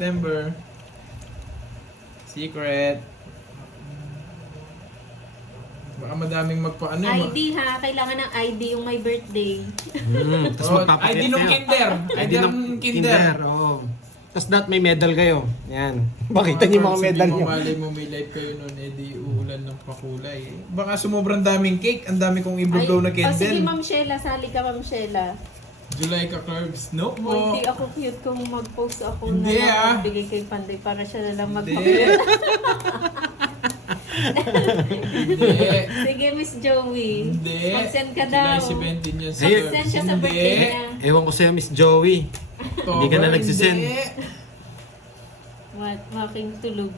September. Secret. Baka madaming magpaano. ID ha, kailangan ng ID yung my birthday. Tapos Oh, magpapakit ID nung kayo. kinder. ID nung kinder. Oo. Tapos may medal kayo. Yan. Pakita niyo yung mga medal niyo. niyo. Malay mo may live kayo noon, edi uulan ng pakulay. Baka sumobrang daming cake, ang dami kong i-blow na Sige candle. Ma'am Sheila, sali ka Ma'am Sheila. July ka curves. No po. Hindi ako cute kung mag-post ako Hindi, na magbigay kay Panday para siya na lang Hindi. magpapit. Hindi. Sige Miss Joey. Hindi. Mag-send ka daw. July 17 yun sa Ayun. Mag-send siya sa birthday niya. Ewan ko sa'yo, Miss Joey. Hindi ka na nagsisend. Making tulog.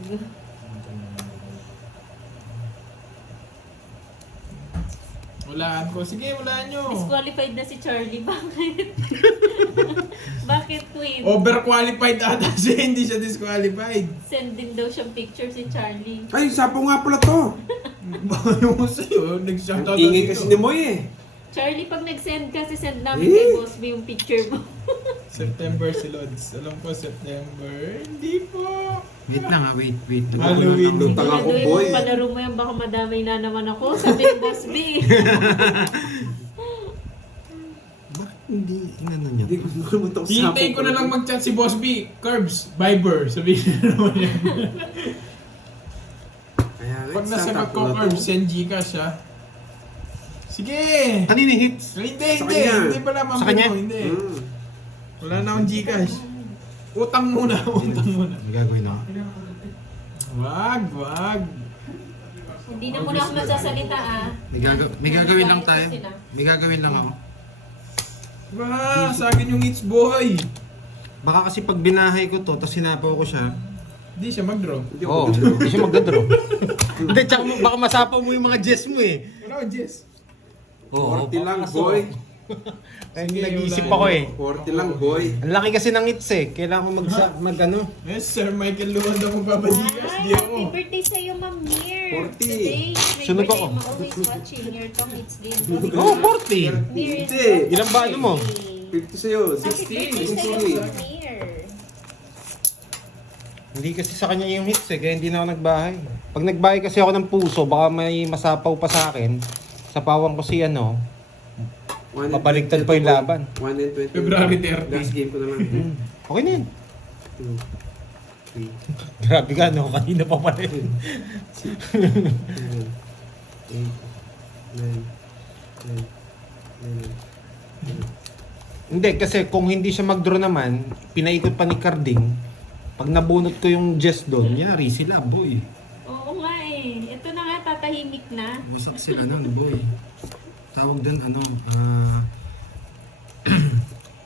Walaan ko. Sige, walaan nyo. Disqualified na si Charlie. Bakit? Bakit Queen? Overqualified ata siya, hindi siya disqualified. Send din daw siyang picture si Charlie. Ay, sapo nga pala to. Bakit mo sa'yo? Nag-shoutout Ang ingay kasi ni Moy eh. Charlie, pag nag-send ka, send namin kay Boss B yung picture mo. September si Lods. Alam ko, September. Hindi po. Wait lang ha, wait. Halloween. Lutang ako, Siguraduhin boy. mo, palaro mo yan, baka madamay na naman ako. Sabi ni Boss B. Bakit hindi inano niyo? Hindi ko naman ito Hintayin ko na lang mag-chat si Boss B. Curbs, Viber. Sabihin na naman yan. Kaya nga, Pag sa nasagot tapo ko, na to. Curbs, send Gcash ha. Sige! Kanina hits? Hindi. Sa kanya. Hindi pala, ma'am. Sa kanya? Hindi. Mm. Wala na akong Gcash. Utang muna. May gagawin ako. Wag. Hindi na muna ako magsasalita ah. May gagawin lang tayo. May gagawin lang ako. Sa akin yung hits, boy. Baka kasi pag binahay ko to, tapos sinapaw ko siya. Hindi siya mag-draw. Hindi ako Oo, mag-draw. hindi siya magdadraw. Hindi, tsaka baka masapaw mo yung mga Jess mo eh. Wala akong Jess. Oo, 40 lang, boy. Ay, Sige, nag-iisip wala ako na. eh. 40 lang, boy. Ang laki kasi ng hits eh. Kailangan ko mag ano. Yes, Sir Michael Luwan daw magpapagigas. Ay, Di ako. happy birthday sa'yo, Ma'am Mir. 40. Today, my Sunod birthday, ako. I'm always watching your talk. It's day. Oo, 40. Mir is Hindi. Ilan ba ano mo? 50 sa'yo, Happy 16, birthday sa'yo, 16. Ma'am Mir. Hindi kasi sa kanya yung hits eh, kaya hindi na ako nagbahay. Pag nagbahay kasi ako ng puso, baka may masapaw pa sa akin. Sapawan ko si ano, pabaligtad pa yung laban. 1 and 20. February 30. Last game ko na lang. Okay na yun. 2, 3, Grabe ka no, kanina pa pala yun. 7, 8, 9, 10, 11, Hindi, kasi kung hindi siya mag-draw naman, pinaikot pa ni Carding. Pag nabunot ko yung Jess doon, yari sila, boy. Oo nga eh. Ito na nga, tatahimik na. Wasak sila nun, boy. Tawag doon, ano,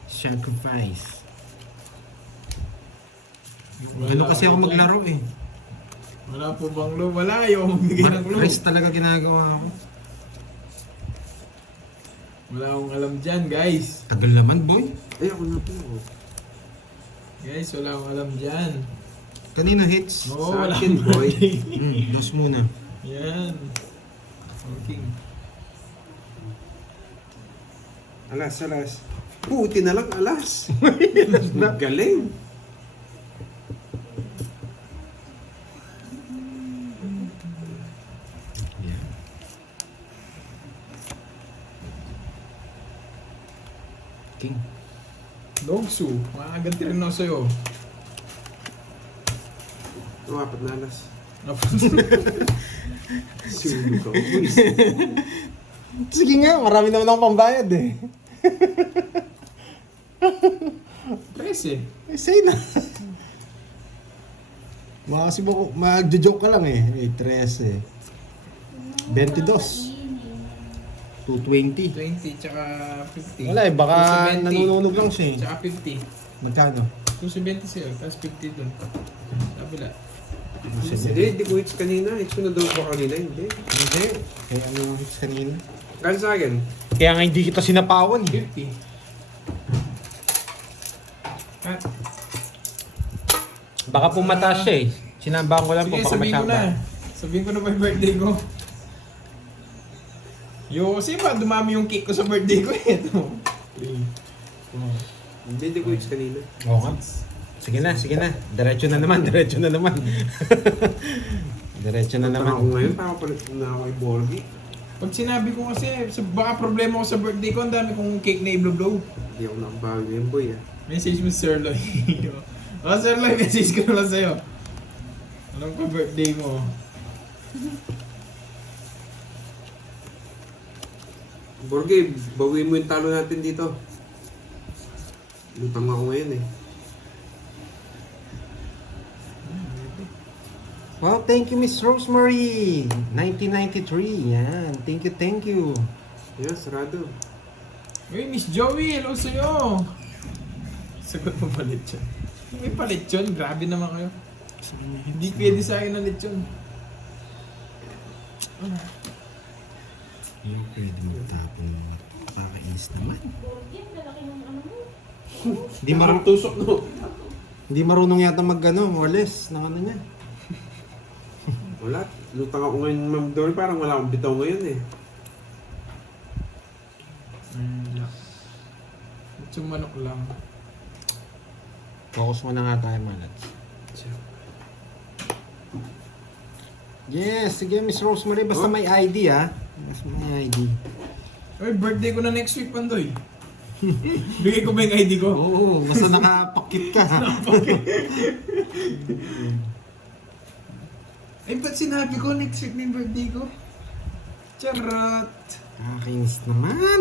sacrifice. Ano kasi ako maglaro eh. Wala po bang low? Wala. Ayaw magbigay ng low. Rest talaga ginagawa ko. Wala akong alam dyan, guys. Tagal naman, boy. Ay, ako na po. Guys, wala akong alam dyan. Kanino hits? Oo, Sa wala akin, akong boy. Dos muna. Yan. Okay. Alas. Puti na lang, alas. Galing. Yeah. King. Dogsu. Makaganti rin ako sa'yo. Ang apat na alas. Tapos, Sulo ka. Uy, Sige nga, marami naman akong pambayad eh. 13. Eh, say na. Magjo-joke ka lang eh. Eh, 13. 22. 220. 20 tsaka 50. Wala eh, baka 270. nanununog lang siya eh. Tsaka 50. Magkano? 270 sa'yo, tapos 50 dun. Kabila. Hindi ko hits kanina. Hits ko na daw ko kanina. Hindi. Hindi. Kaya ano yung hits kanina? Kaya sa akin. Kaya nga hindi kita sinapawan eh. 50. Cut. Baka pumataas siya eh. Sinambahan ko lang po, Sige, baka sabihin ko masamba. na. Sabihin ko na pa yung birthday ko. Kasi ba, dumami yung cake ko sa birthday ko eh. 3, 4, Hindi ko hits kanina. Oo nga. 6, Sige na, sige na. Diretso na naman, diretso na naman. Diretso na Punta ako naman. ngayon, papapalit na ako kay Borgie. Pag sinabi ko kasi, baka problema ko sa birthday ko, ang dami kong cake na i-blow. Hindi ako nakabawi ngayon, boy. Ah. Message mo Sir Loy. Sir Loy, message ko na lang sa'yo. Alam ko birthday mo. Borgie, bawiin mo yung talo natin dito. Lutang ako ngayon eh. Wow, thank you Miss Rosemary. 1993. Yan. Thank you, thank you. Yan, sarado. Uy, Miss Joey, hello sa'yo. Sagot mo pa lechon. May pa lechon, grabe naman kayo. Hindi pwede sa akin ang lechon. Hindi pwede magtapon ng mga pakainis naman. Yan, lalaki ng ano mo. Tusok no. Hindi marunong yata mag-ano, wales ng ano niya. Wala. Lutang ako ngayon, Ma'am Dory. Parang wala akong bitaw ngayon eh. Lechon manok lang. Focus mo na nga tayo, Manats. Yes, sige Miss Rosemary, basta may ID ah. Basta may ID. Uy, birthday ko na next week, Pandoy. Bigay ko ba yung ID ko? Oo, basta nakapakit ka. Ay, ba't sinabi ko next week na yung birthday ko? Charot! Nakakainis naman.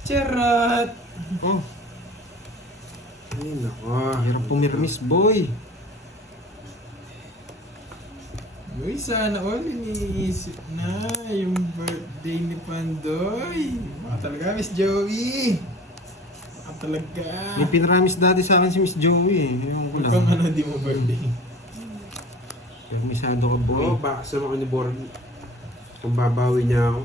Charot! Oh, Ay, nako. hirap pumirmis, boy. Uy, sana all iniisip na yung birthday ni Pandoy. Baka talaga, Miss Joey. Baka talaga. May pinramis dati sa akin si Miss Joey eh. Ewan ko Kung lang. ano, di mo birthday. Permisado ka, boy. Oo, baka sama ko ni Borgie. Kung babawi niya ako.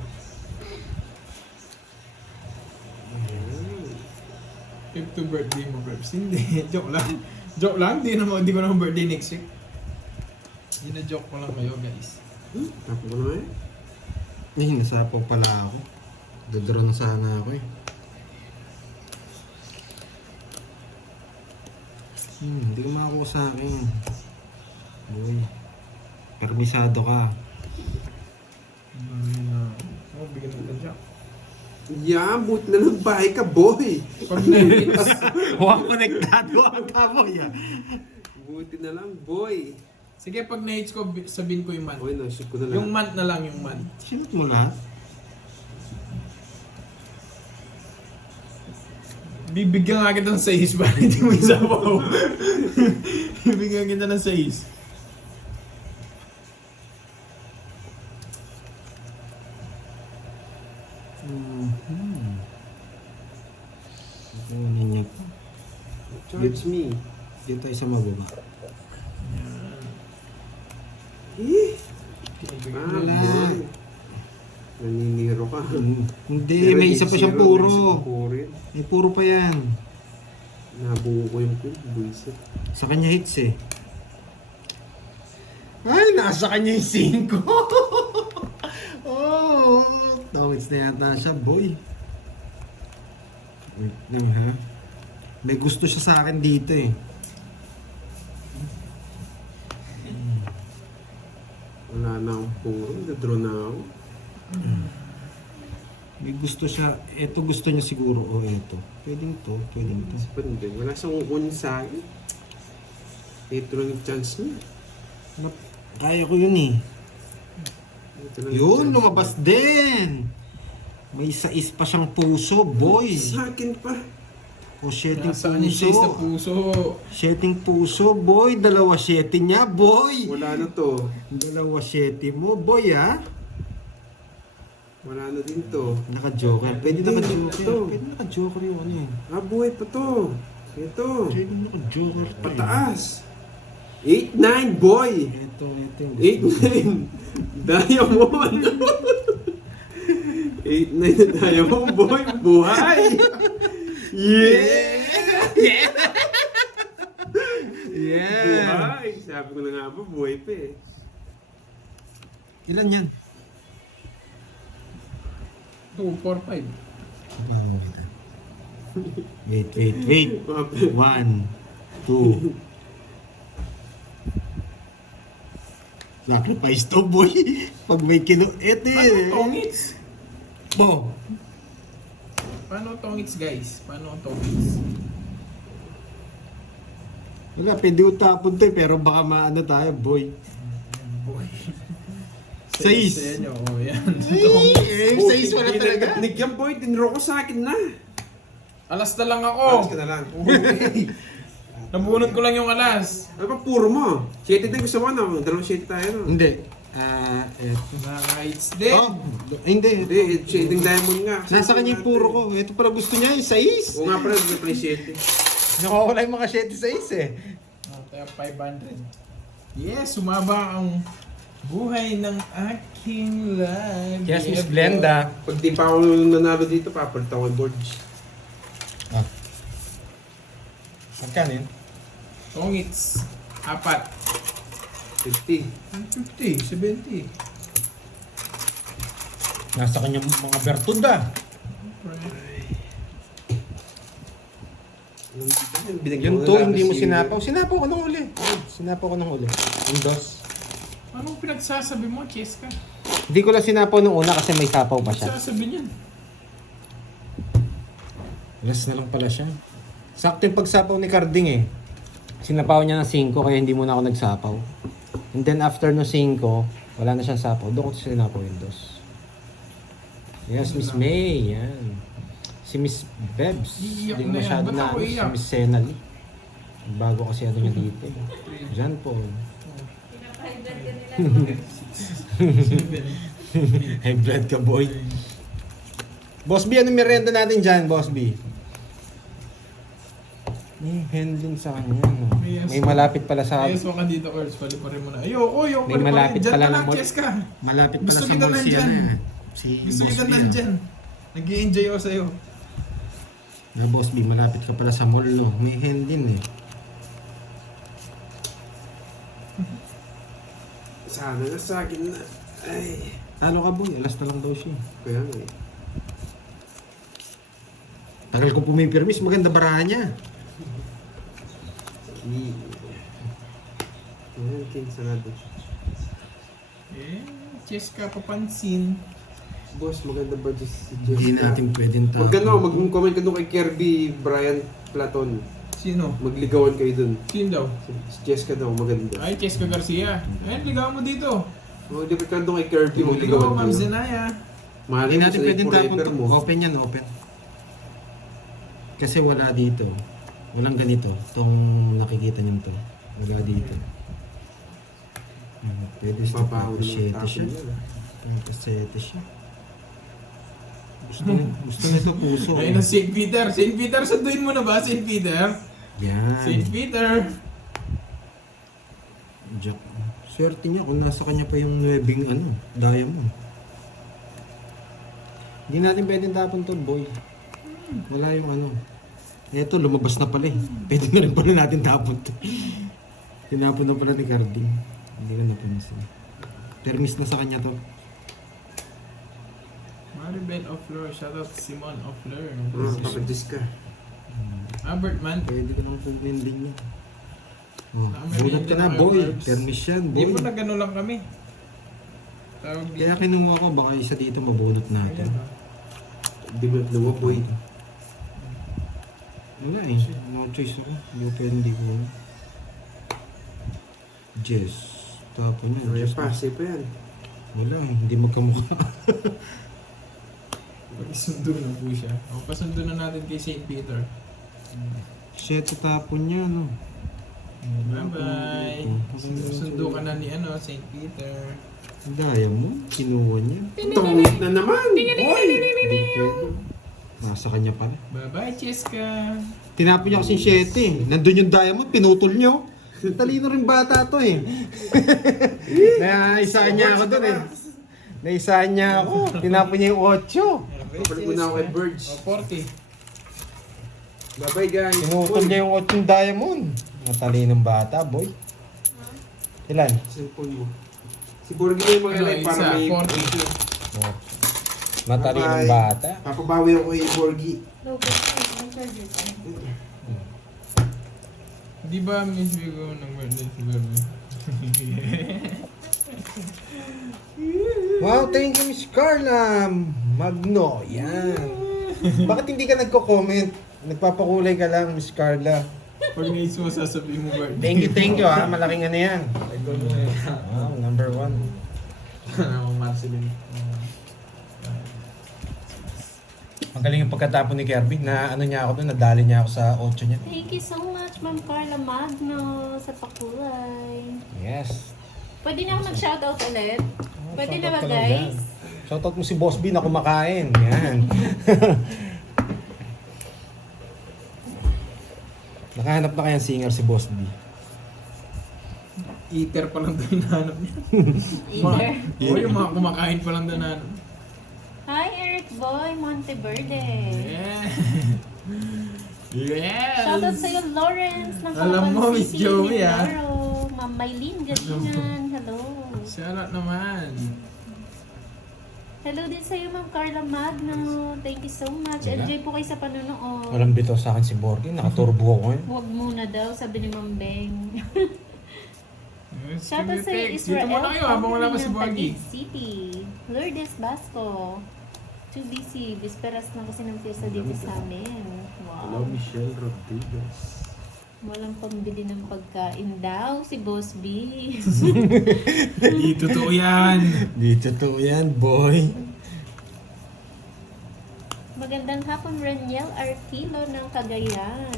5th birthday mo, Brebs. Hindi, joke lang. Joke lang, di ko naman birthday next week. Gina-joke ko lang kayo, guys. Tapos ko naman eh. Nasapaw pala ako. Dodron sana ako eh. Hindi ka makakuha sa akin. Boy. Permisado ka. Oh, bigyan natin siya. Yeah, buti na lang bahay ka, boy. Pag na-hits, Huwag konektado ang tamo yan. Buti na lang, boy. sige, pag na-hits ko, sabihin ko yung month. Okay, na-shoot ko na lang. Yung month na lang, yung month. Sinot mo lahat? Bibigyan nga kita ng 6 para hindi mo isabaw. Bibigyan kita ng 6. Ano niya po? Charge me. Dito tayo sa mababa. Eh, Bibigyan Wala. boy. Naniniro ka. Hindi, Pero may isa pa siyang zero, puro. May isa pa puro yun. May puro pa yan. Nabuo ko yung pin. Buisit. Sa kanya hits eh. Ay, nasa kanya yung 5. Oh, tawits na yata siya, boy. Wait lang ha. May gusto siya sa akin dito eh. Wala na akong puro. Nadraw na ako. May gusto siya. Ito gusto niya siguro. O ito. Pwedeng to. Pwedeng to. Pandi. Wala siyang kukunin sa akin. Ito lang yung chance niya. Kaya ko yun eh. Ito lang yung Yun, chance lumabas din. May 6 pa siyang puso, boy. Sa akin pa. O, sheting Nasaan yung 6 na puso. puso? Sheting puso, boy. 2 7 niya, boy. Wala na to. 2 7 mo, boy, ha? Wala na din to. Naka-joker. Pwede Hindi, naka-joker. ito. Pwede naka-joker yung ano yun. Ah, buhay pa to. Ito. Pwede naka-joker to. Pataas. 8-9, boy. Ito yung gusto. 8-9. Diamond. 8-9 na diamond, boy. Buhay. Yeah! Yeah! Buhay. Sabi ko na nga ba, buhay pa eh. Ilan yan? 2, 4, 5. Wait. 1, 2, Sacrifice to, boy. Pag may Eto Paano tongits? Bo. Paano tongits, guys? Paano tongits? Wala, pwede utapon to pero baka maano tayo, boy. Boy. Sais. Sa inyo, oh, yan. Sais wala talaga. Nigyan boy, tinro ko sa akin na. Alas na lang ako. Alas ka na lang. Nabunot ko lang yung alas. Ano ba puro mo? 7 din gusto mo na. 2 7 tayo no? Hindi. Eto. Nights din. Oh, hindi. Hindi, 7 diamond nga. Nasa kanya yung puro ko. Ito pala gusto niya, yung sais. Oo nga pala, play 7. Nakawala yung mga 7 eh. Kaya 500. Yes, sumaba ang buhay ng aking live. Yes, Miss Glenda. Pag di pa ako nanalo dito, papalit ako ng boards. Ah. Magkano yun? Tongits. 4. 50. 50, 70. Nasa kanya mga bertuda. Yung to, hindi mo sinapaw. Sinapaw ko nung uli. Sinapaw ko nung uli. Yung dos. Anong pinagsasabi mo, Cheska? Hindi ko lang sinapaw nung una kasi may sapaw pa siya. Pinagsasabi niyan. Last na lang pala siya. Sakto yung pagsapaw ni Carding eh. Sinapaw niya ng 5 kaya hindi muna ako nagsapaw. And then after no 5, wala na siyang sapaw. Doon ko sinapaw yung dos. Yes, Miss May. Yan. Si Miss Bebs. Iiyak Hindi ko na yan. masyado Ba't na ako ano. Si iyak? Miss Senali. Bago kasi ano niya dito. Diyan po. Pinapahidad ka nila. High blood ka, boy. Boss B, anong merienda natin dyan, Boss B? May handling sa kanya, no? May malapit pala sa... Ayos mo ka dito, Urs. Paliparin mo na. Ayoko. May malapit Dyan pala ka na lang, mall. Cheska. Malapit pala Gusto sa kita mall si nandyan. ano eh. Si Gusto Boss kita B, ah. nandyan. Nag-i-enjoy ako sa'yo. Na Boss B, malapit ka pala sa mall, no? May handling eh. Sana na sa akin na. Ay. Talo ka, boy. Alas na lang daw siya. Kaya nga eh. Tagal ko pumipirmis, maganda barahan niya. Ayan, kinsa natin. Eh, Cheska, papansin. Boss, maganda ba si Jessica? Hindi natin pwedeng talo. Huwag ka no, mag-comment ka doon kay Kirby, Brian Platon. Sino? Magligawan kayo doon. Sino daw? Si Jessica daw, maganda. Ay, Cheska Garcia. Ayun, ligawan mo dito. Mag-dipit ka doon kay Kirby, Ligawan, magligawan Ma'am kayo. Zenaya. Hindi Mahalin mo natin sa pwedeng tapon forever to. mo. Open yan, open. Kasi wala dito. Walang ganito. Itong nakikita niyo to. Wala dito. Pwede sa Papahaw tapos 7 naman siya. tapon yan. Tapos 7 siya. Gusto nito puso. Ayun ang St. Peter. St. Peter, sunduin mo na ba, St. Peter? Yan. St. Peter. Jack. Swerte niya kung nasa kanya pa yung 9 diamond. Hindi natin pwedeng tapon to, boy. Wala yung ano. Eto, lumabas na pala eh. Pwede na rin pala natin tapon to. Tinapon na pala ni Carding. Hindi ko napansin. Permis na sa kanya to. Maribel Ofleur. Shoutout Simon Ofleur. Kapag Jessica. Albert Man. Pwede ko nang pag-ending niya. Oh, Tama, bunot ka na, hindi na boy. kayo, Barbs. Permis yan, Hindi boy. mo na gano'n lang kami. Tawag Kaya dito. kinuha ko, baka isa dito mabunot natin. Ayan, Di ba nawa boy? Wala eh. No choice ako. Hindi ko pwede hindi ko. Jess. Tapon yan. Ay, Jess. pase pa yan. Wala eh. Hindi magkamukha. Pag-isundo na po siya. O, pasundo na natin kay St. Peter. Shit, tapon niya, no? Bye-bye. Sundo ka na ni St. Peter. Daya mo. Kinuha niya. Tungit na naman! Oy! Hindi pwede. Nasa kanya pala. Bye-bye, Cheska. Tinapon niya kasi 7 eh. Nandun yung diamond, pinutol niyo. Talino rin bata to eh. Naisaan niya ako dun eh. Naisaan niya ako. Tinapon niya yung 8. Papalit mo na ako kay Birds. O, 40. Bye-bye guys. Pinutol niya yung 8 diamond. Matalinong bata, boy. Ilan? Cellphone mo. Si Borgi na yung mga live para Isa, may... 40. Oh. Matalinong Bye-bye. bata. Papabawi ako kay Borgi. No, but may charger pa. Di ba miss ko ng birthday si Bebe? Wow, thank you, Miss Carla Magno. Yan. Bakit hindi ka nagko-comment? Nagpapakulay ka lang, Miss Carla. Pag mismo sasabihin mo birthday. Thank you ha. Malaking ano yan. Wow, number 1. Ang Marcelin. Magaling yung pagkatapon ni Kirby na ano niya ako doon, nadali niya ako sa 8 niya. Thank you so much, Ma'am Carla Magno, sa pakulay. Yes. Pwede na ako mag-shoutout ulit? Pwede na ba, Shoutout ka lang guys? dyan. Shoutout mo si Boss B na kumakain. Yan. Nakahanap na kayang singer si Boss B. Eater pa lang daw hinahanap niya. Either. Oo, yung mga kumakain pa lang daw hinahanap. Hi, Eric Boy, Monteverde. Yeah. Yes! Shoutout sa'yo, Lawrence, ng Alam mo, Calapan Miss City, Joey, ah. Mindoro. Ma'am Maylene Galingan, hello. Shoutout naman. Hello din sa'yo, Ma'am Carla Magno. Thank you so much. Wala. Enjoy po kayo sa panonood. Walang bitaw sa akin si Borgie. Nakaturbo ako eh. Huwag muna daw, sabi ni Ma'am Beng. Yes, Shoutout sa'yo, Dito Israel. muna kayo habang wala pa si ng Borgie. Taguig City. Lourdes Basco. 2BC. Bisperas na kasi ng fiesta dito sa amin. Hello, Wow. Michelle Rodriguez. Walang pambili ng pagkain daw si Boss B. Di totoo yan. Di totoo yan, boy. Magandang hapon, Reniel Artilo ng Cagayan.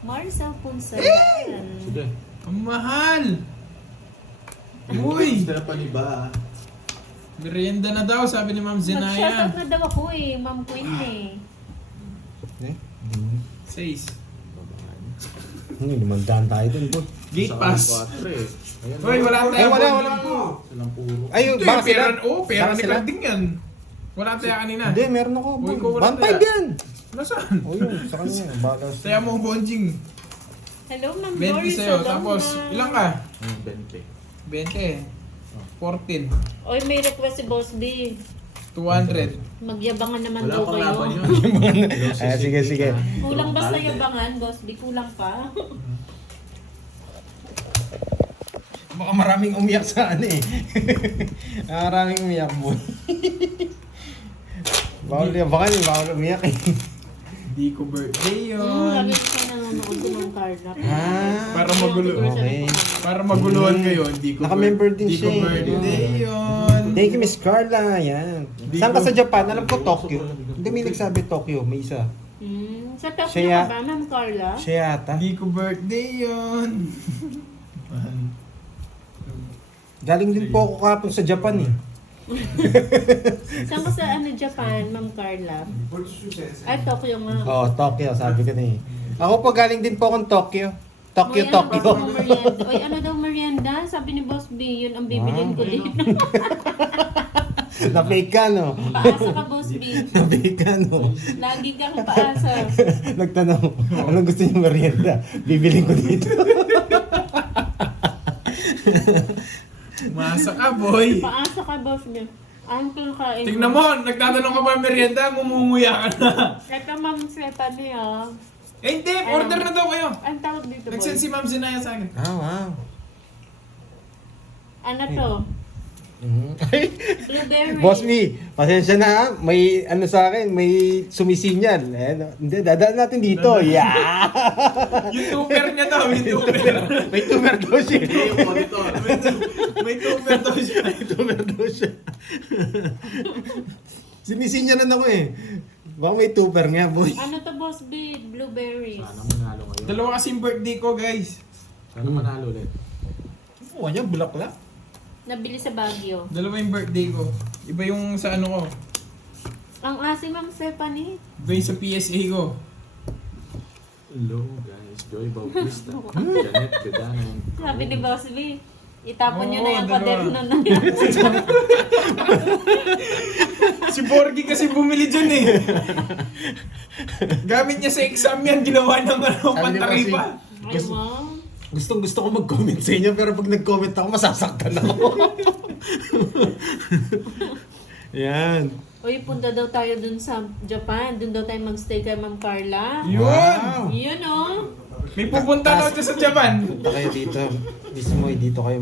Marcel Punsalan. Sige. Ang mahal. Uy! Gusto na pa ni ba? Merienda na daw, sabi ni Ma'am Zenaya. Mag-shoutout na daw ako eh, Ma'am Queen eh. Eh? 6. Lumagdaan tayo dun, boy. Gate pass. Ayan, Hoy, wala tayo. Ay, wala. Silang puro. Ay, Ito baka yung pera, sila. oh, pera Baka ni sila. Carding yan. Wala tayo kanina. Hindi, meron ako. Uy, ko wala 1.5 tayo. yan. Nasaan? O yun, sa kanya. Balas. Saya mo bonjing. Hello, Ma'am 20 Doris sa'yo. Saloma. Tapos, ilang ka? 20. 20. 14. Oy, may request si Boss B. 200. Magyabangan naman Wala daw pang kayo. laban yun. Ah, sige, sige. Kulang ba sa yabangan, Boss B? Kulang pa? Baka maraming umiyak sa ano eh. Maraming umiyak, boy. Baka umiyak eh. Di ko birthday Lagi yun. ko siya nanonood ko ng Carla. Ah, Para magulo. Okay. Para maguluhan kayo. Di ko Naka-member din di ko siya eh. birthday yun. Thank you, Miss Carla. Yan. Di Saan ka ko- sa Japan? Alam ko Tokyo. Hindi, may nagsabi Tokyo. May isa. Sa Tokyo Siya- ka ba, Ma'am Carla? Siya yata. Di ko birthday yun. Galing din po ako kapon sa Japan eh. Saan ka sa Japan, Ma'am Carla? Ay, Tokyo nga. Oh, Tokyo. Sabi ko na eh. Ako po galing din po akong Tokyo. Tokyo, Uy, Tokyo. Ano daw merienda? Uy, ano daw merienda? Sabi ni Boss B, yun ang bibilin ko dito. Na-fake ka, no? Paasa ka, Boss B. Na-fake ka, no? Lagi kang paasa. Nagtanong, anong gusto niyo merienda? Bibiling ko dito. Masa ka, boy. Paasa ka, Boss B. Ano kinakain Tignan mo, nagtatanong ka pa ng merienda, ngumumuya ka na. Ito, Ma'am Stephanie, ah. Eh, hindi, order na daw kayo. Ang tawag dito, boy? Nag-send si Ma'am Zenaya sa akin. Ah, wow. Ano to? Blueberry. Boss me, pasensya na ha. May ano sa akin, may sumisinyal. Eh, hindi, dadaan natin dito. Yeah! Yung tuber niya daw, yung tuber. may tumer daw siya. Yung monitor. May tuber daw siya. May tumer daw siya. Sumisinyalan ako eh. Baka may tuber nga, boy. Ano to, Boss B? Blueberries. Sana manalo ngayon. Dalawa kasing birthday ko, guys. Sana manalo ulit. Oo, yan, bulaklak. Nabili sa Baguio. Dalawa yung birthday ko. Iba yung sa ano ko. Ang asim, Ma'am Stephanie. Iba yung sa PSA ko. Hello guys, Joy Bautista. Janet Kedanan. Sabi ni Boss B, itapon niyo na Oo, yung dalawa. kwaderno na yan. Si Borgie kasi bumili dyan eh. Gamit niya sa exam yan, ginawa ng ano, Sabi ni pantaripa. Ay, wow. Gusto ko mag-comment sa inyo, pero pag nag-comment ako, masasaktan ako. Yan. Uy, punta daw tayo dun sa Japan. Dun daw tayo magstay kay Ma'am Carla. Yun! Wow. Yun, oh. May pupunta daw dyan sa Japan. Punta kayo dito. Mismo, dito kayo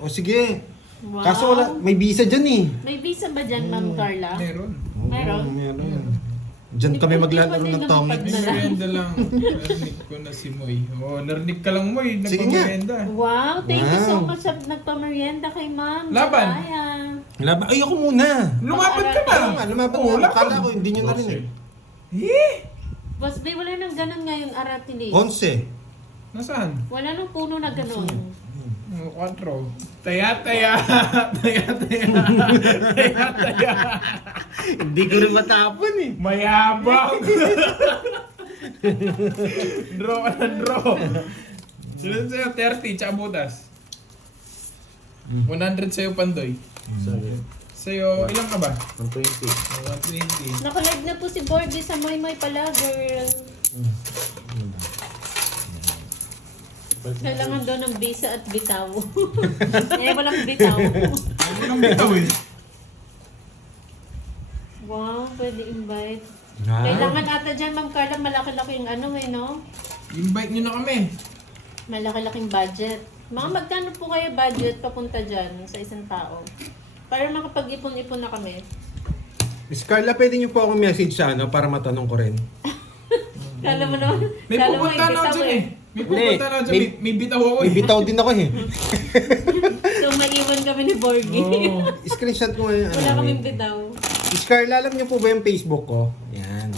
O sige. Wow. Kaso wala, may visa dyan eh. May visa ba dyan, Ma'am Carla? Meron. Meron? Meron. Diyan kami maglalaro ng Tommy. May merienda lang. Narinig ko na si Moy. Narinig ka lang Moy. Sige nga. Nagpamerienda. Wow, thank you so Wow. much sa nagpamerienda kay Ma'am. Laban. Jaya. Ay, ako muna. Lumaban ka na. Oo nga, lumaban Oo, nga. laban. Akala ko hindi nyo narinig. Boss B, wala nang ganun ngayon, Aratili. 11. Nasaan? Wala nang puno na ganun. 4. Taya. Taya. Hindi ko rin matapon eh. Mayabang. Draw ka na draw. Sunod sa'yo, 30, tsaka butas. 100 sa'yo, Pandoy. Sa'yo, ilang ka ba? 120. 120. Nakalive na po si Bordy sa Moy pala, girl. Kailangan doon ng visa at bitaw. Walang bitaw. Anong bitaw eh? Wow, pwede invite. Ah. Kailangan ata dyan, Ma'am Carla, malaki-laking no? Invite nyo na kami. Malaki-laking budget. Mga magkano po kaya budget papunta dyan sa isang tao? Para makapag-ipon-ipon na kami. Miss Carla, pwede niyo po akong message sa para matanong ko rin. Kala mo naman, May kala mo pupunta na ako ibitaw dyan eh. May Hindi, pupunta na ako dyan. May bitaw ako May eh. bitaw din ako eh. So maiwan kami ni Borgie. Oo. Screenshot ko ngayon. Wala kaming bitaw. Miss Carla, alam niyo po ba yung Facebook ko? Yan.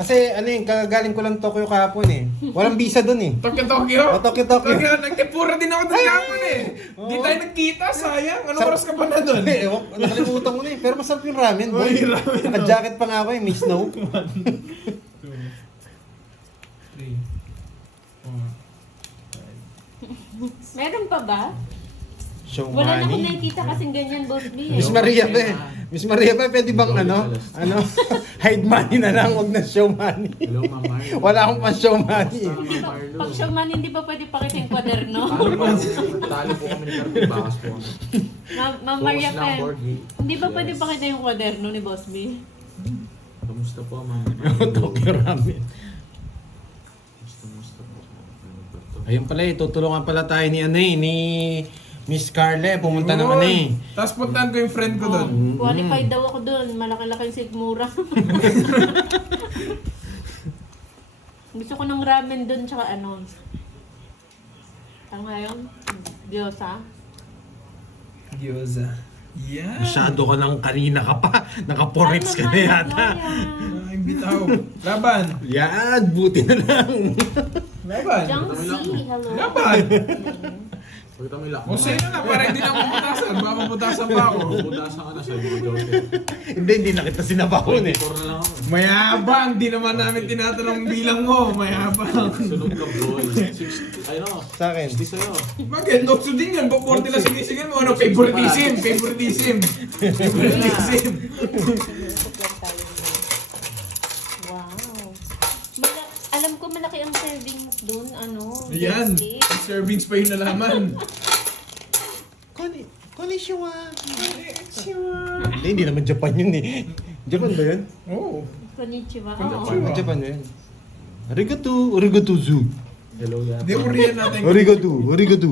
Kasi kagagaling ko lang Tokyo kahapon eh. Walang visa dun eh. Tokyo. Tokyo. Kaya nagtipura din ako doon kahapon eh. Di Oo. tayo nagkita, sayang. Anong Sarap. oras ka pa na doon? Ewan, nakalimutan ko na eh. Pero masarap yung ramen, boy. Uy, ramen, Naka-jacket pa nga ako eh, may snow. 3, 4, Meron pa ba? Show Wala na akong money. nakikita kasing ganyan, Boss B. Miss Maria ba? Miss Maria ba, pwede bang hide money na lang, wag na show money. Hello, Ma'am Mario. Wala akong pa show money. Pag show man, hindi ba pwede pakita yung kwaderno? Talo po kami ni Carmen. Bakas po kami. Ma'am Maria Focus lang, Pen, Borgie. hindi ba Yes. pwede pakita yung kwaderno ni Boss B? Kamusta po, Ma'am? Tokyo ramen. Kamusta po? Ayun pala eh, tutulungan pala tayo ni ni Miss Carla. Pumunta Yun. naman eh. Tapos puntahan ko yung friend ko doon. Qualified daw ako doon. Malaki-laking sigmura. Gusto ko ng ramen doon, tsaka ano. Ang ngayon? Diyosa. Gyoza. Yeah. Masyado ka lang kanina ka pa. Naka-forex ka na yata. Ay, bitaw. Laban. Yan, buti na lang. Laban. Jiang Si, hello. Laban. Pagkita mo yung lock. O sa'yo na lang, para hindi na maputasan. Baka maputasan pa ako. Budasan ka na sa iyo, Joker. Hindi na kita sinabahon eh. 24 na lang ako. Mayabang. Di naman namin tinatanong bilang mo. Mayabang. Sunog ka, boy. 60, ayun o. Sa akin. 60 sa'yo. Bakit? Dokso din yan. Ba 40 lang sinisigil mo. Ano? Favoritism. Wow. Alam ko malaki ang servings doon. Ano? Ayan. Netflix. Ang servings pa yung nalaman. Konnichiwa. Hindi naman Japan yun eh. Japan ba yun? Oo. Konnichiwa. Konnichiwa. Oo. Japan ba yun? Arigato zu. Hello, yan. Hindi, Korean natin. Arigato. Arigato.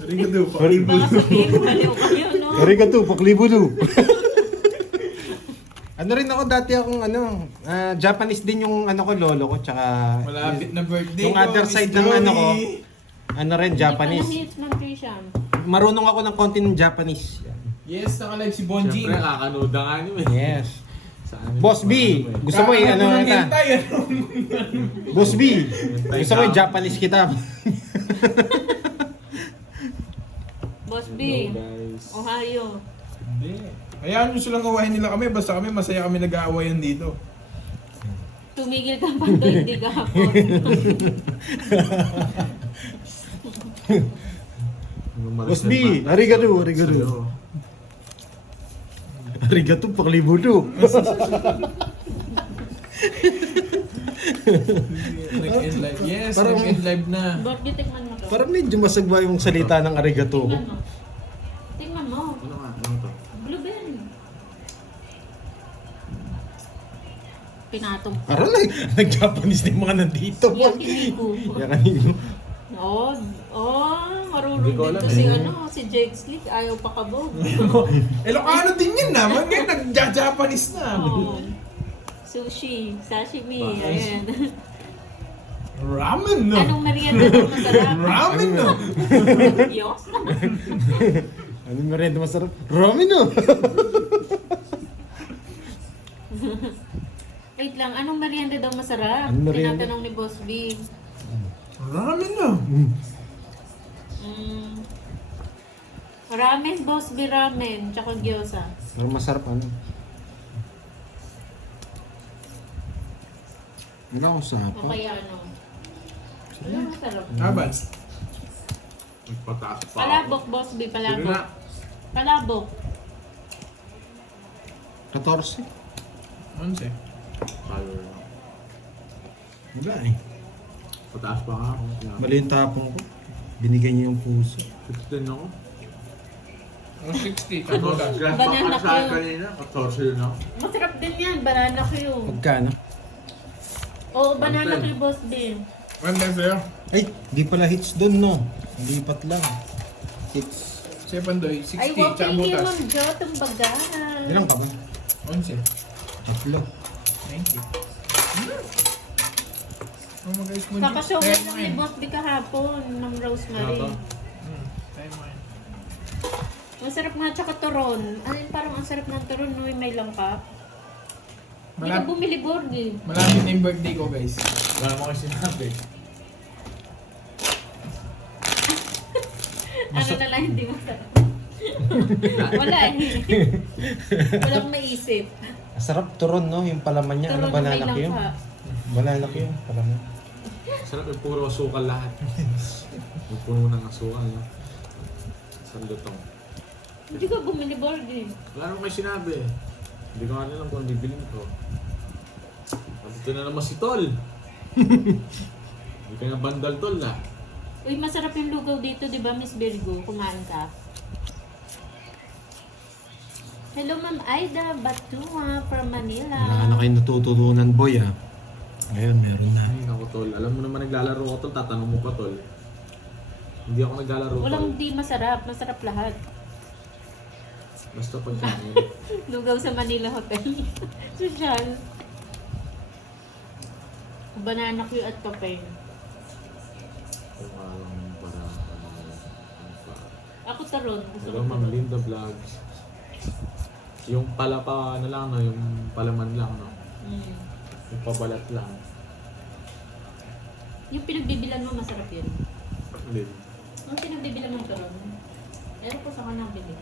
Baka sabihin ko baliw kayo, no? Arigato, paklibudo. Ano rin ako, dati akong Japanese din yung ko, lolo ko, tsaka Malapit na birthday yung ko, other Miss side ng Joey. rin, Japanese. Hindi pa ng Christian. Marunong ako ng konti ng Japanese. Yes, nakalive si Bonji. Siyempre, kakanood nga niyo eh. Yes. Saan Boss B, gusto mo Kakanood ng kita? hentai, ano? Boss B, gusto mo Japanese kita? Boss B, Hello, guys. Ohio. Hindi. Hayaan nyo silang awahin nila kami. Basta kami, masaya kami nag-aawayan dito. Tumigil ka pa to, hindi ka hapon. Boss B, arigato. Sa'yo. Arigato, paklibudo. Nag-end live. Yes, Parang- nag-end live na. Boss B, tikman mo to. Parang medyo masagwa yung salita ng arigato. Tingnan mo. Tingnan mo. Ano nga? Ano to? Blueberry. Pinatong ko. Parang nag-Japanese din mga nandito. Yakiniku. Yakiniku. Oh, marunong Hindi ko din alam kasi eh. si Jake Slick, ayaw pa kabog. Ilocano din yun naman. Ngayon, nagja-Japanese na. Oh. Sushi, sashimi, Bakit? ayan. Ramen, no? Anong merienda daw masarap? Ramen, no? Diyos. Anong merienda masarap? Ramen no! Wait lang, anong merienda daw masarap? Anong merienda? Tinatanong ni Boss B. Ramen, no? Ramen, Boss B, ramen, tsaka gyoza. Pero masarap ano? Wala akong O sapa. kaya ano? Ano masarap? Abas. Nagpataas pa ako. Palabok, Boss B, Sige palabok. na. Palabok. 14. 11. Tayo na. Wala eh. Pataas pa nga ako. Mali yung tapong ko. Binigay niyo yung puso. 16 ako. Oh, 60. Ano? Kabutas. Gas Banana pa sa akin cue. kanina. 14 yun ako. Masarap din yan, banana Q. Magkano? Oo, banana Q, 110. Boss B. Wala sa'yo. Ay, di pala hits doon no. Lipat lang. 6. Sa'yo, Pandoy. 60. Ay, wow, Tsaka thank you, butas. Ma'am Jo, tumbaga. Ilang ka ba? 11. 3. Thank you. Oh, mag-ayos mo Kakashow Eh, lang ni Boss B kahapon ng Rosemary. Ano? Tayo mo yan. Masarap nga tsaka turon. Ay, parang ang sarap ng turon, no? May langka. Hindi ka bumili Borgi. Malapit na yung birthday ko, guys. Wala mo kasi sinabi. Ano na lang hindi masarap. Wala eh. Wala akong maisip. Masarap turon no, yung palaman niya. Ano, Turon na may banana cue? langka. Banana cue yung palaman. Sarap yung puro asukal lahat. Yung puno ng asukal. No? Sarap lutong. Hindi ka bumili Borgi. Wala naman kayo sinabi. Hindi ko alam kung ano bibilin ko. At ito na naman si Tol. Hindi ka na bandal Tol na. Uy, masarap yung lugaw dito, di ba, Miss Virgo? Kumain ka. Hello, Ma'am Aida Batua from Manila. Wala na kayo natututunan boy ah. Ngayon meron na. Ay, naku Tol. Alam mo naman naglalaro ko Tol. Tatanong mo pa Tol. Hindi ako naglalaro Tol. Walang di masarap. Masarap lahat. Basta pag kanin. Lugaw sa Manila Hotel. Social. Banana Q at kape. Kung alam para Ako taron. Gusto Hello, ko Ma'am taron. Linda Vlogs. Yung pala pa na lang, no? Yung palaman lang, no? Mm. Yung pabalat lang. Yung pinagbibilan mo, masarap yun. Hindi. Yung pinagbibilan mo taron. Meron ko sa kanang bili.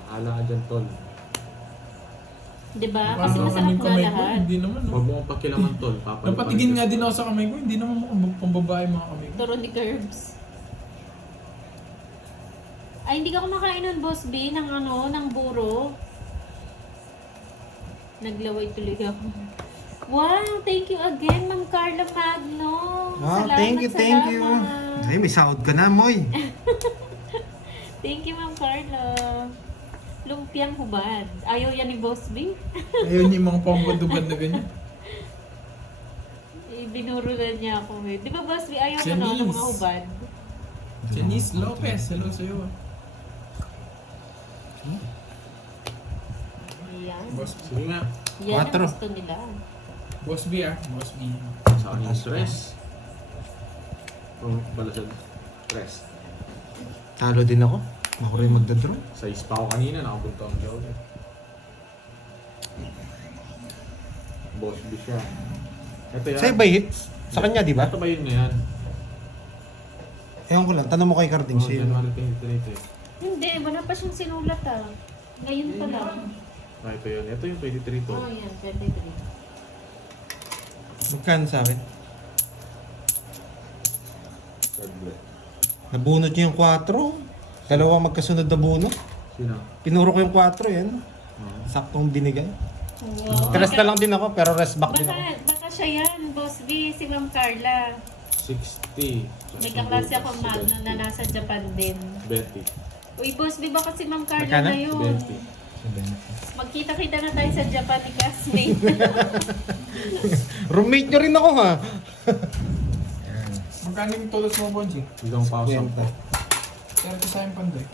Bahala ka dyan, Tol. Diba? Parang Kasi masarap kaming nga kamay ko, lahat. Hindi naman, no? Huwag mo akong pakilaman, Tol. Papalit Napatigin nga din ako sa kamay ko. Hindi naman mukhang pambabae mga kamay ko. Turon ni Curbs. Ay, hindi ka kumakain nun, Boss B, ng ano, ng buro. Naglaway tuloy ako. Wow, thank you again, Ma'am Carla Magno. Wow, Salamat, thank you. salamat. Ay, may sahod ka na, Moy. Thank you, Ma'am Carla. Lumpiang hubad. Ayaw yan ni Boss B. Ayun yung mga pambadubad na ganyan. Binuro na niya ako eh. Di ba, Boss B, ayaw mo na ng Janice. mga hubad? Janice Lopez, hello sa'yo. Ayan. Boss, Sige nga. Yan ang 4. gusto nila. Boss B ah. Boss B. Sa akin yung stress. Bala sa stress. Talo din ako. Ako rin magdadraw. Sa ispa ko kanina, nakapunta ang joke. Boss B siya. Ito yan. Sa'yo ba hits? Sa kanya, di ba? Ito ba yun na yan? Ewan ko lang. Tanong mo kay Carding Oh, sa'yo. January 23 eh. Hindi, wala pa siyang sinulat ah. Ngayon pa lang. Ah, ito yun. Ito yung 23 to. Oh, yan, 23. Magkano sa akin? Third blood. Nabunot niyo yung 4. Dalawa magkasunod na bunot. Sino? Pinuro ko yung 4 yan. Oh. Saktong binigay. Wow. Rest na lang din ako, pero rest back din Baka, ako. baka kakasya yan, Boss B, si Ma'am Carla. 60. May kaklase ako Magno na nasa Japan din. 20. Uy, Boss B, baka si Ma'am Carla Magkano? na yun. 20. Magkita-kita na tayo sa Japan ni classmate. Roommate nyo rin ako ha. Magkano yung tolos mo, Bonji? Ilang pausa po. 30 sa akin Pandoy.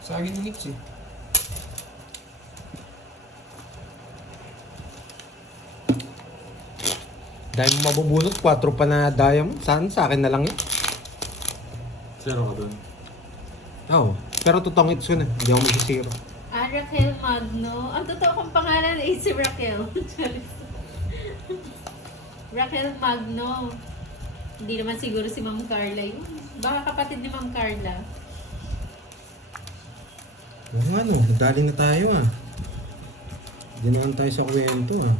Sa akin yung Nips eh. Dahil mo mabubunot, 4 pa na daya mo. Saan? Sa akin na lang yun. 0 ka dun. Oo. Pero totoong ito na. Hindi ako magsisiro. Raquel Magno. Ang totoo kong pangalan ay si Raquel. Raquel Magno. Hindi naman siguro si Ma'am Carla yun. Baka kapatid ni Ma'am Carla. Oo nga no, nadali na tayo ah. Dinaan tayo sa kwento ah.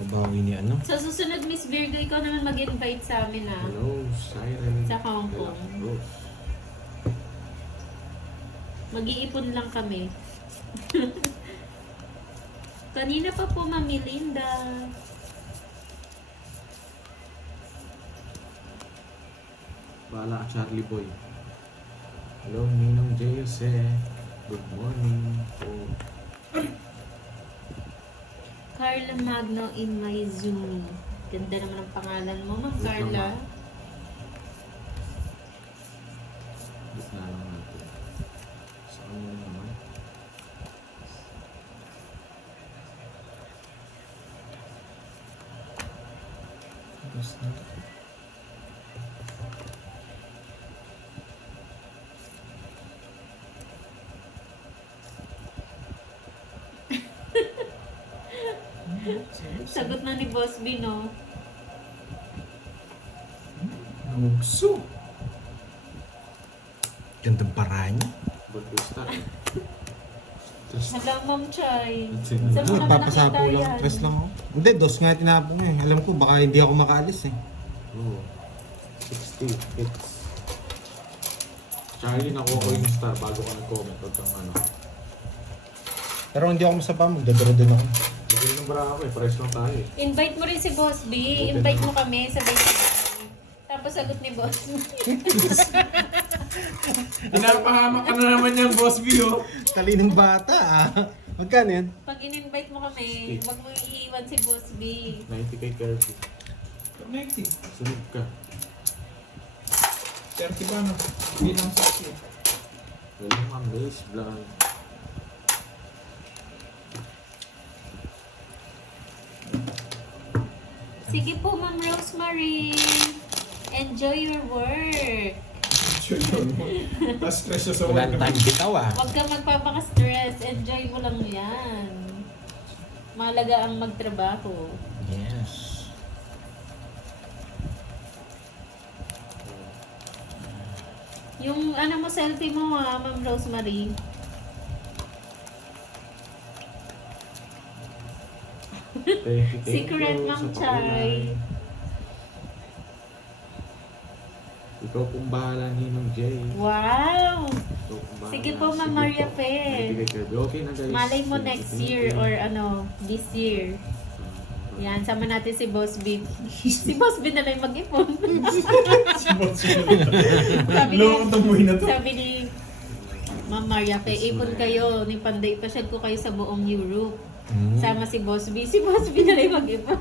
Nabawi ni ano? Sa susunod, Miss Virgo, ikaw naman mag-invite sa amin ah. Hello, Siren. Sa Hong Kong. Rose. Mag-iipon lang kami. Kanina pa po, Ma'am Melinda. Bahala ka, Charlie Boy. Hello, Ninong Jose. Good morning po. Carla Magno in my Zoom. Ganda naman ang pangalan mo, Ma'am Carla. Gitna lang natin. Sa kanya naman. Tapos na. Sagot na ni Boss B, no? Nugso. Gandang paraan niya. Good to start. Just Hello, Ma'am Chay. Saan Saan mo Oo, naman papasapo nakita lang. yan? Tres lang ako. Hindi, dos nga tinapon eh. Alam ko, baka hindi ako makaalis eh. Oh, 60 hits. Charlie, nakuha ko yung star bago ka nag-comment. Huwag kang ano. Pero hindi ako masapa, magdadaro din ako. Hindi rin ng ako eh. Pares lang tayo eh. Invite mo rin si Boss B. Invite mo kami, sabay-sabay. Tapos sagot ni Boss B. Pinapahamak ka na naman yung Boss B, oh. Talinong bata ah. Magkano yan? Pag in-invite mo kami, wag mo iiwan si Boss B. 90 kay Kirby. Connecting. Sunod ka. 30 ba na? Hindi lang 60. Hello, Ma'am Miss Vlog. Sige po, Ma'am Rosemary. Enjoy your work. Sure yun. Tapos stress siya sa Wala work. na tayong bitaw ah. Huwag ka magpapaka-stress. Enjoy mo lang yan. Mahalaga ang magtrabaho. Yes. Yung ano mo, selfie mo ha, Ma'am Rosemary. Thank Secret, you Ma'am sa Chay. pakulay. Ikaw pong bahala, Ninong Jay. Wow! Ikaw pong bahala. Sige po, Ma'am Maria po. Pe. 90 kay Kirby. Okay na guys. Malay mo Thank you, next thank year you. or ano, this year. Yan, sama natin si Boss B. Si Boss B na lang mag-ipon. Si Boss B. sabi ni, Loko itong buhay na to. sabi ni Ma'am Maria Pe, ipon kayo. Ni Panday, pasyal ko kayo sa buong Europe. Sama si Boss B. Si Boss B na lang mag-ipon.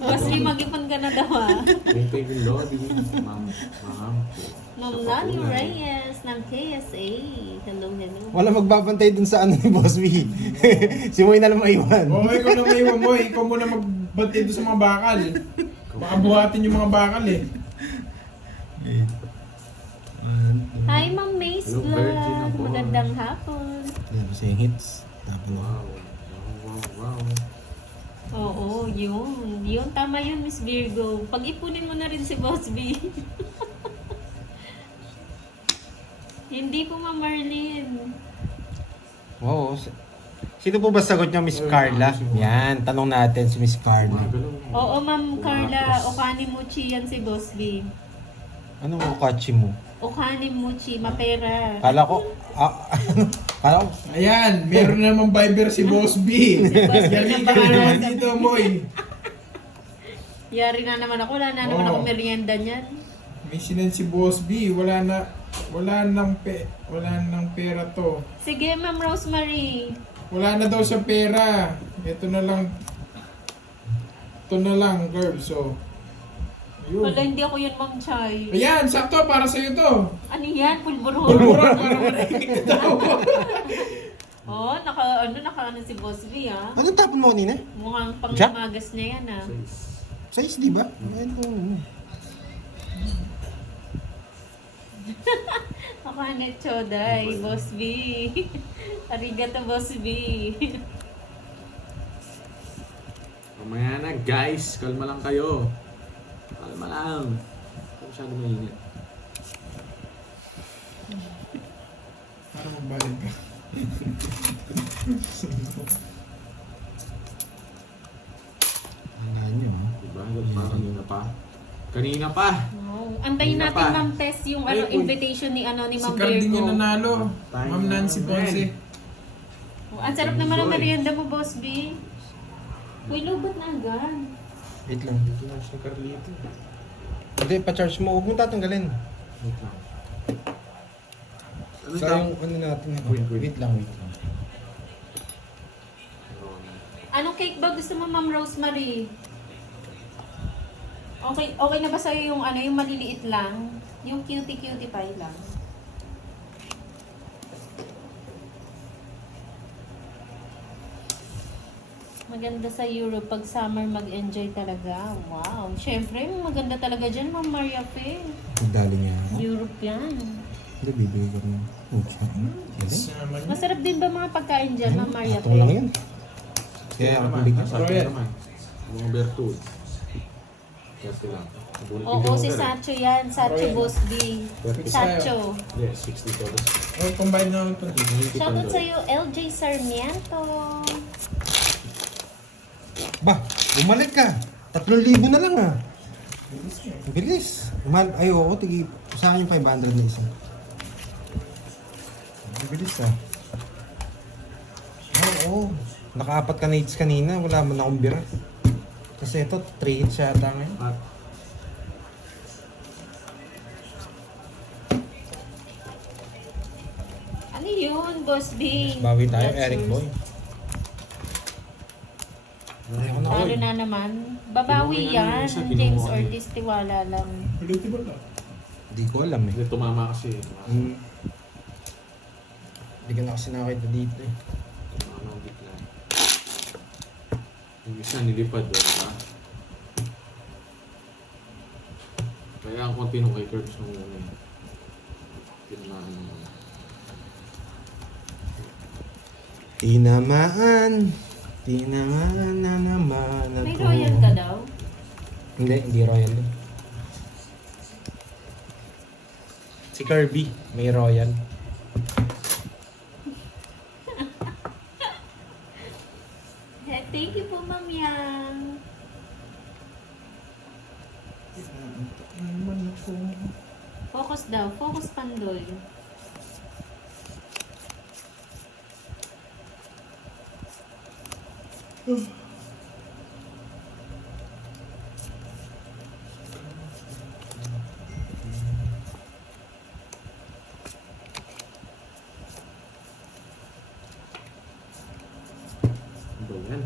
Boss B, mag-ipon ka na daw ah. Thank you, Lodi. Ma'am po. Ma'am Sa Lani pakulay. Reyes ng KSA. Hello, hello. Wala magbabantay dun sa ano ni Boss B. Si Moy na lang maiwan. Oo, ikaw na may iwan mo. Ikaw muna magbantay doon sa mga bakal. Baka buhatin yung mga bakal eh. Hi, Ma'am Mace Hello, Virgin Vlog. ako. Magandang hapon. Yan kasi yung hits. Tapos Wow. Wow. Oo, yun. Yun, tama yun, Miss Virgo. Pag-ipunin mo na rin si Boss B. Hindi po, Ma'am Marlene. wow. Sino po ba sagot niya, Miss Carla? Yan, tanong natin si Miss Carla. Oo, Ma'am Carla. Okani Muchi yan si Boss B. Anong ukachi mo? Okani Muchi, mapera. Kala ko, Kala ko, Ayan, meron na namang Viber si Boss B. Galing ka na naman dito, boy. Yari na naman ako. Wala na naman Oo. ako merienda niyan. May sinend si Boss B. Wala nang pera to. Sige, Ma'am Rosemary. Wala na daw sa pera. Ito na lang. Ito na lang, girl. So, Wala, ayun. hindi ako yun, Ma'am Chay. Ayan, sakto. Para sa'yo to. Ano yan? Pulburon. Pulburon para marinig ka daw. Oo, naka si Boss B, ah. anong tapon mo kanina? Mukhang Jack? pangmagas niya yan, ah. Size, di ba? Ayun. Akane choday, Boss B. Arigato, Boss B. Mamaya na guys, kalma lang kayo. Kalma lang. Huwag masyado mainit. Para magbayad ka. Ano nyo, ha? Diba? Kanina pa. Kanina pa. Oh, antayin Hindi na natin, pa. Ma'am Tess, yung Ay, uy. invitation ni Si Ma'am Carding Virgo. yung nanalo. Tayo Ma'am Nancy na, Ponce. Oh, ang sarap naman ang Enjoy. merienda mo, Boss B. Uy, lubot na agad. Wait lang. Dito na si Carlito. Hindi, pa-charge mo. Huwag mo tatanggalin. Wait lang. Ano Sa yung ano natin. Wait. Wait lang. Anong cake ba gusto mo, Ma'am Rosemary? Okay na ba sa'yo yung yung maliliit lang? Yung cutie pie lang? Maganda sa Europe pag summer mag-enjoy talaga. Wow. Siyempre, maganda talaga dyan, Ma'am Maria Fe. Pagdali niya ako. Europe yan. Hindi, bibigay ko rin. Yes, naman. Masarap din ba mga pagkain dyan, Ma'am Maria Atong lang Fe? yan. Kaya ako naman. bigyan. Sa akin Royal. naman. Mga Bertud. Kasi lang. Oo, si Sacho yan. Sacho Royal. Boss D. Sacho. Yes, 60 dollars. Oh, combine na ito. Shoutout sa'yo, LJ Sarmiento. Ba, bumalik ka. 3,000 na lang ah. Bilis. Ay, oo, sa akin yung 500 na isa. Bilis ah. Oo. Naka-4 ka nades kanina, wala man akong bira. Kasi ito, 3 hits yata ngayon. At Ano yun, Boss B? Bawi tayo, That's Eric yours. Boy. Ayoko na Talo ako. na naman. Babawi Kinuha yan. niya, kinuha James niya. Ortiz, tiwala lang. Relatable lang. Hindi ko alam eh. hindi tumama kasi. Hindi ka na kasi nakakita dito eh. Tumama ang bigla. Yung isa nilipad doon, ha? Kaya ang konti nung kay Curbs nung una. Tinamaan naman. Tinamaan na naman ako. May royal ka daw? Hindi royal eh. Si Kirby, may royal. Thank you po, Ma'am Yang. Naman ako. Focus daw. Focus, Pandoy. Ano ba yan?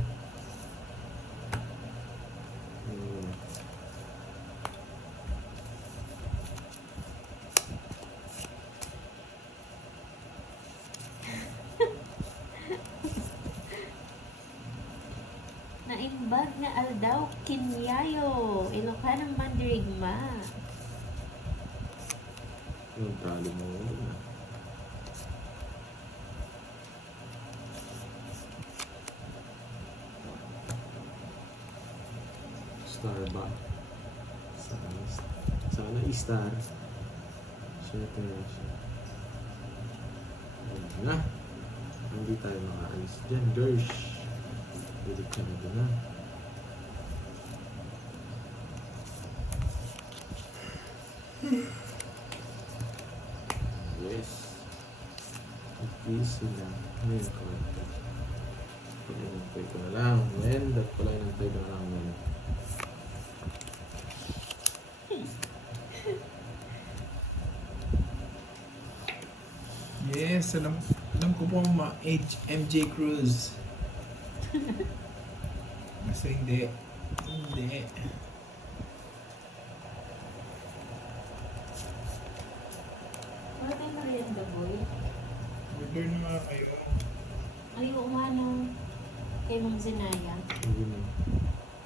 Naimbag na aldaw, kinyayo. Ilocanang mandirigma. Yung talo mo. Star ba? Sana i-star. Siyempre na siya. Ayan na. Hindi tayo makaalis dyan, Gersh. Pilit ka na doon na. Yes. Easy lang. Ngayon ko ito. Inantay ko na lang. When? Ba't pala inantay ko na lang when? Yes, alam ko po ang MJ Cruz. Kasi hindi. Hindi. Wala tayong merienda, boy. Order na nga kayo. Ay, umano. Kay Ma'am Zenaya. Hindi na.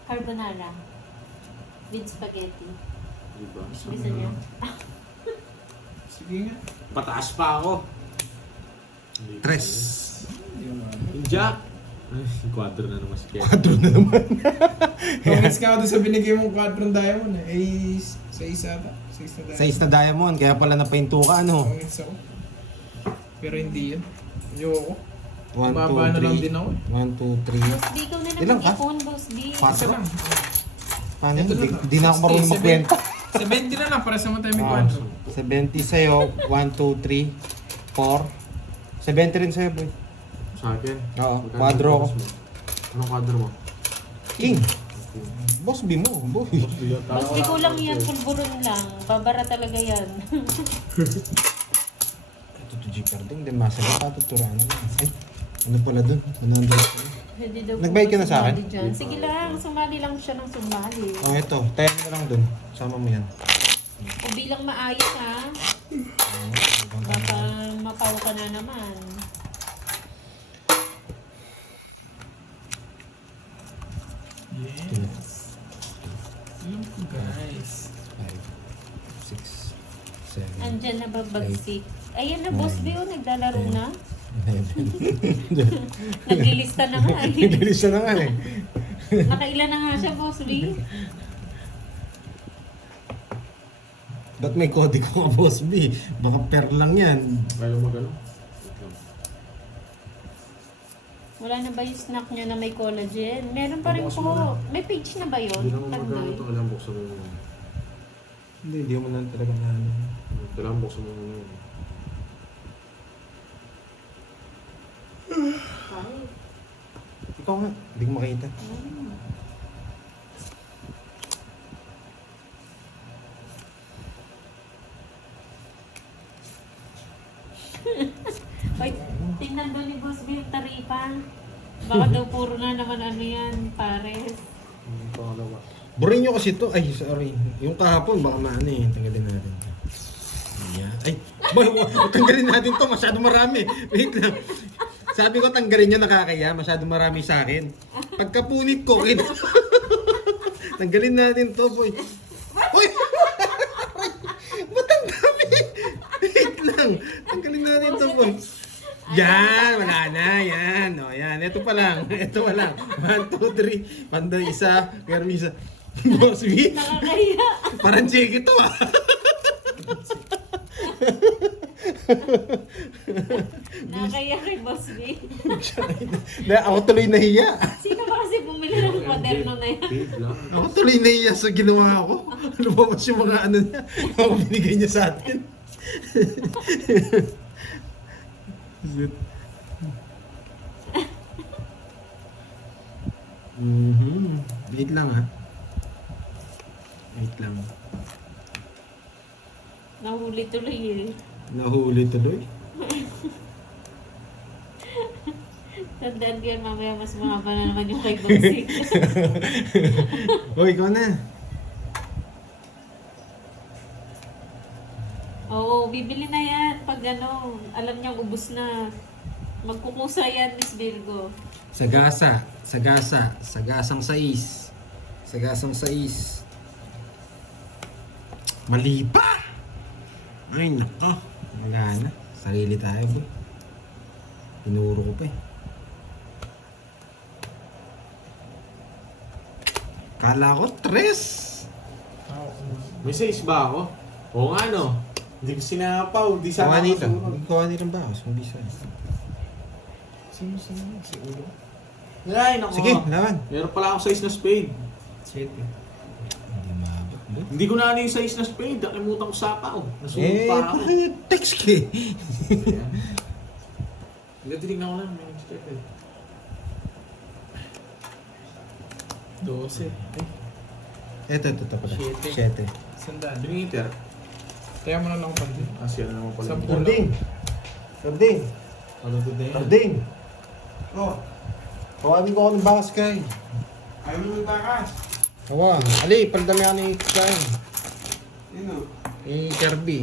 Carbonara. With spaghetti. Diba? Gusto niyo? Sige nga. Pataas pa ako. Hindi ko Tres. Hindi mo ano. kaya. Yung Jack! Ay, quadro na naman si Kevin. Quadro na naman. Comments ka ako doon sa binigay mong 4 diamond eh. Ay, sa isa ata. 6 na diamond. Size na diamond, kaya pala napainto ka, ano? Comments ako. Pero hindi yan. Ayoko. 1, Bumaba na lang din ako. 1, 2, 3. Boss B, ikaw na Ilan naman ka? ipon, Boss B. Isa lang. Paano? Ito lang. Di na ako marunong 60, magkwenta. 70 na lang para sa mga tayo may Ah, 4. 70 sa'yo, 1, 2, 3, 4. 70 rin sa'yo, boy. Sa akin? Oo, Magkano quadro ang ako. oras mo? Anong quadro mo? King. Okay. Boss B mo, boy. Boss B, kulang yan. Pulburon lang. Babara talaga yan. Ito to G Carding, din masaya pa, tuturuan na lang. Ay, ano pala dun? 100 pala. Pwede daw po Nagbayad ka na sa akin? sumali dyan. Sige lang, sumali lang siya ng sumali. Oh, ito. Tayo na lang dun. Sama mo yan. O bilang maayos ha. Baka mapaw ka na naman. Yes. Alam ko guys. 5, 6, 7, Andyan na babagsik. Ayan na, Boss B, oh, naglalaro na. 11. Naglilista na nga eh. Bilis na nga eh. Nakailan na nga siya, Boss B. Ba't may kode ko nga, Boss B? Baka per lang yan. Kaya mag-ano? Wait lang. Wala na ba yung snack nyo na may collagen? Meron pa rin Bukas mo na. po. May page na ba yun? Hindi naman magkano Tandoy. ito. Kailangan buksan mo muna. Hindi mo na talaga na ano. Kailangan buksan mo muna. Ay, Ikaw nga, hindi ko makita. Ay, tingnan doon ni Boss B yung taripa. Baka daw puro na naman ano yan, pares. Yung pangalawa. Burin nyo kasi to. Ay, sorry. Yung kahapon, baka maano eh. Tanggalin natin. Yeah. Ay, boy, tanggalin natin to. Masyado marami. Wait lang. Sabi ko, tanggalin nyo nakakaya. Masyado marami sa akin. Pagkapunit ko, tanggalin natin to, boy. Uy! Ba't ang dami? Wait lang. Tanggalin natin to, boy. Yan, wala na, yan. O, yan. Ito pa lang. Ito pa lang. 1, 2, 3. Panday isa. Kermi isa. Boss B. Nakakaya. Parang check ito ah. Nakakaya kay Boss B. Ako tuloy nahiya. Sino ba kasi bumili ng kwaderno na yan? Big lang. Ako tuloy nahiya sa ginawa ko. Lumabas yung mga ano niya. Mga binigay niya sa atin. Wait lang ha. Wait lang. Nahuli tuloy eh. Nahuli tuloy. Tandaan ko yan, mamaya mas mahaba na naman yung kay Bossing. O, ikaw na. Oo, bibili na yan. Pag ano, alam niyang ubus na. Magkukusa yan, Miss Virgo. Sagasa. Sagasa. Sagasang sais. Sagasang sais. Mali pa! Ay, nako. Wala na. Sarili tayo, boy. Tinuro ko pa eh. Kala ko, tres! May size ba ako? Oo nga no. Hindi ko sinapaw. Hindi sana Kawani ako lang. sumunod. Kawani lang ba? Mabisa. Sino? Si Ulo? Ay, naku. Sige, laban. Meron pala ako size na spade. Siyete. Hindi maabot, boy. Hindi ko na ano yung size na spade. Nakalimutan ko sapaw. Nasunod Eh, pa ako. parang text ka eh. Ayan. Nagtitignan ko lang, may check eh. 12. Ito pala. Siyete. 7. Sandaan. Biningiter. Kaya mo na lang pandi. Kasi ano naman pala. Sampu. Karding! Ano to din? Karding! Oh, Tawagin ko ako ng bakas kay. ayaw mo magbakas. Awa, ali, paldami ako ni Kay. Sino? Eh, Kirby.